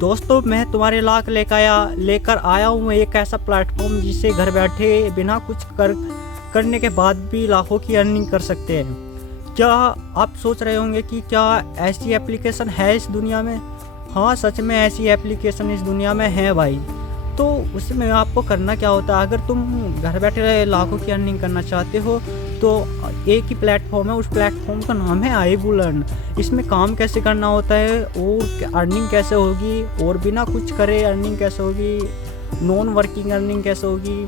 दोस्तों मैं तुम्हारे लाख लेकर आया हूँ एक ऐसा प्लेटफॉर्म जिससे घर बैठे बिना कुछ करने के बाद भी लाखों की अर्निंग कर सकते हैं। क्या आप सोच रहे होंगे कि क्या ऐसी एप्लीकेशन है इस दुनिया में? हाँ, सच में ऐसी एप्लीकेशन इस दुनिया में है भाई। तो उसमें आपको करना क्या होता है, अगर तुम घर बैठे लाखों की अर्निंग करना चाहते हो तो एक ही प्लेटफॉर्म है, उस प्लेटफॉर्म का नाम है iBullEarn। इसमें काम कैसे करना होता है और अर्निंग कैसे होगी और बिना कुछ करे अर्निंग कैसे होगी, नॉन वर्किंग अर्निंग कैसे होगी,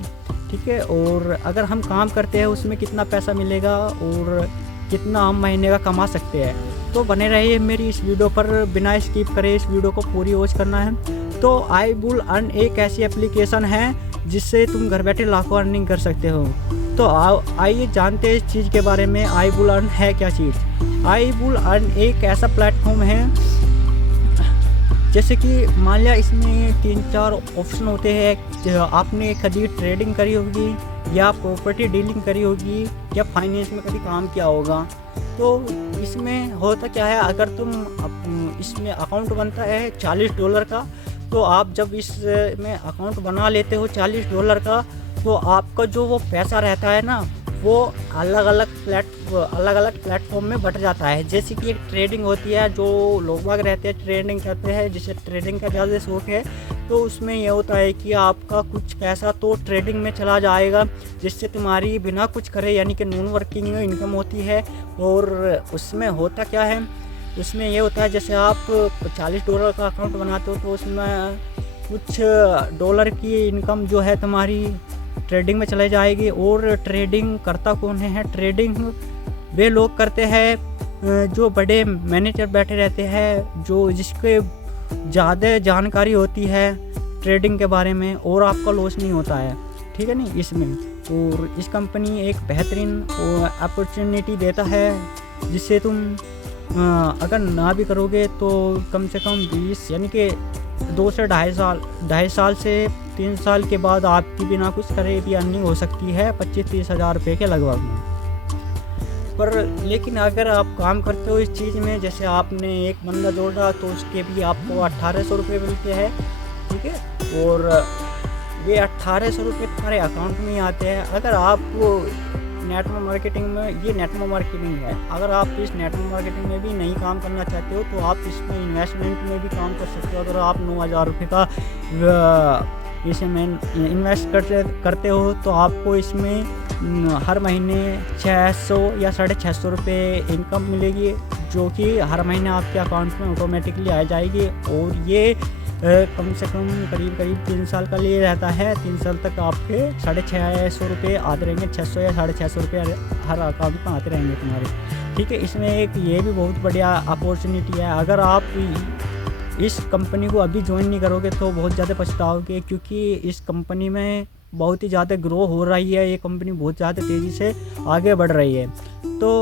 ठीक है, और अगर हम काम करते हैं उसमें कितना पैसा मिलेगा और कितना हम महीने का कमा सकते हैं। तो बने रहिए मेरी इस वीडियो पर, बिना स्किप करे इस वीडियो को पूरी वॉच करना है। तो iBullEarn एक ऐसी एप्लीकेशन है जिससे तुम घर बैठे लाखों अर्निंग कर सकते हो। तो आइए जानते हैं इस चीज़ के बारे में, iBullEarn है क्या चीज़। iBullEarn एक ऐसा प्लेटफॉर्म है, जैसे कि मान लिया इसमें 3-4 ऑप्शन होते हैं। आपने कभी ट्रेडिंग करी होगी या प्रॉपर्टी डीलिंग करी होगी या फाइनेंस में कभी काम किया होगा। तो इसमें होता क्या है, अगर तुम इसमें अकाउंट बनता है $40 का, तो आप जब इसमें अकाउंट बना लेते हो $40 का, तो आपका जो वो पैसा रहता है ना, वो अलग अलग प्लेटफॉर्म में बट जाता है। जैसे कि एक ट्रेडिंग होती है, जो लोग बाग रहते हैं ट्रेडिंग करते हैं, जिसे ट्रेडिंग का ज़्यादा शौक है, तो उसमें ये होता है कि आपका कुछ पैसा तो ट्रेडिंग में चला जाएगा, जिससे तुम्हारी बिना कुछ करे यानी कि नॉन वर्किंग इनकम होती है। और उसमें होता क्या है, उसमें ये होता है जैसे आप $40 का अकाउंट बनाते हो तो उसमें कुछ डॉलर की इनकम जो है तुम्हारी ट्रेडिंग में चले जाएगी। और ट्रेडिंग करता कौन है? ट्रेडिंग वे लोग करते हैं जो बड़े मैनेजर बैठे रहते हैं, जो जिसके ज़्यादा जानकारी होती है ट्रेडिंग के बारे में, और आपका लॉस नहीं होता है, ठीक है नहीं इसमें। और इस कंपनी एक बेहतरीन अपॉर्चुनिटी देता है, जिससे तुम अगर ना भी करोगे तो कम से कम 20 यानी कि 2 से ढाई साल से 3 साल के बाद आपकी बिना कुछ करे भी अर्निंग हो सकती है 25-30 हज़ार रुपये के लगभग में। पर लेकिन अगर आप काम करते हो इस चीज़ में, जैसे आपने एक बंदा जोड़ा तो उसके भी आपको 1800 रुपये मिलते हैं, ठीक है, और ये 1800 रुपये तुम्हारे अकाउंट में ही आते हैं। अगर आपको नेटवर्क मार्केटिंग में, ये नेटवर्क मार्केटिंग है, अगर आप इस नेटवर्क मार्केटिंग में भी नहीं काम करना चाहते हो तो आप इसमें इन्वेस्टमेंट में भी काम कर सकते हो। अगर आप 9000 रुपये का इसमें इन्वेस्ट करते हो तो आपको इसमें हर महीने 600 या 650 रुपये इनकम मिलेगी, जो कि हर महीने आपके अकाउंट में ऑटोमेटिकली आ जाएगी। और ये कम से कम करीब 3 साल का लिए रहता है। 3 साल तक आपके 650 रुपये आते रहेंगे, 600 या 650 रुपये हर अकाउंट में आते रहेंगे तुम्हारे, ठीक है। इसमें एक ये भी बहुत बढ़िया अपॉर्चुनिटी है। अगर आप इस कंपनी को अभी ज्वाइन नहीं करोगे तो बहुत ज़्यादा पछताओगे, क्योंकि इस कंपनी में बहुत ही ज़्यादा ग्रो हो रही है, ये कंपनी बहुत ज़्यादा तेज़ी से आगे बढ़ रही है। तो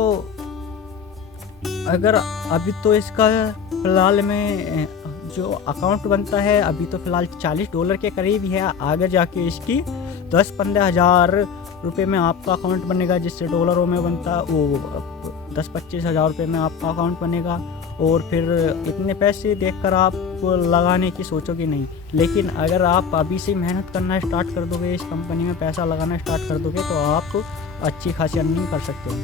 अगर अभी तो इसका फ़िलहाल में जो अकाउंट बनता है अभी तो फ़िलहाल $40 के करीब ही है, आगे जाके इसकी 10-15 हज़ार रुपये में आपका अकाउंट बनेगा, जिससे डॉलरों में बनता वो 10-25 हज़ार रुपये में आपका अकाउंट बनेगा। और फिर इतने पैसे देखकर आप लगाने की सोचोगे नहीं। लेकिन अगर आप अभी से मेहनत करना स्टार्ट कर दोगे, इस कंपनी में पैसा लगाना स्टार्ट कर दोगे, तो आप अच्छी खासी अर्निंग कर सकते हो।